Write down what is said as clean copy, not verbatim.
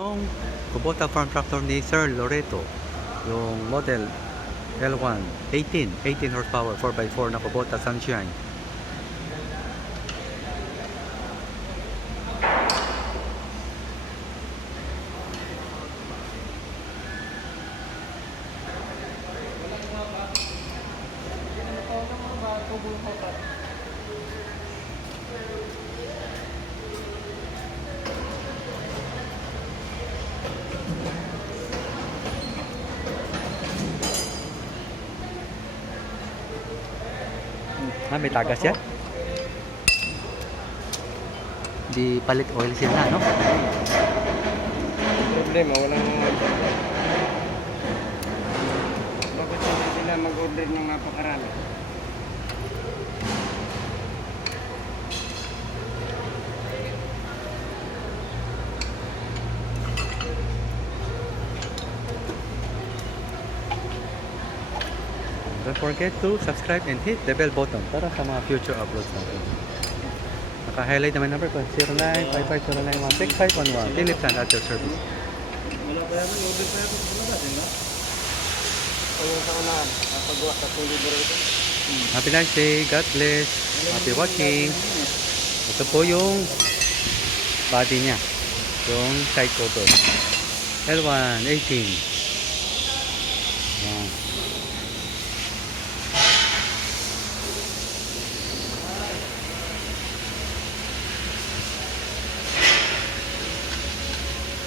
Yung Kubota farm tractor ni Sir Loreto, yung model L1-18, 18 horsepower, 4x4 na Kubota Sunshine. May tagas yan. Di palit oil sila, no? Problema, walang bakit hindi sila mag-order ng napakarami? Don't forget to subscribe and hit the bell button para sa mga future uploads natin. Naka-highlight naman number ko, 095509165111. Philips and at your service. Wala pa yan, order pa yan sa mga natin, no? O yung sa unahan, napagawa sa tuloy Loreto. Happy nice day, God bless, happy watching. Ito po yung body niya, yung side cover L1-18. Yan.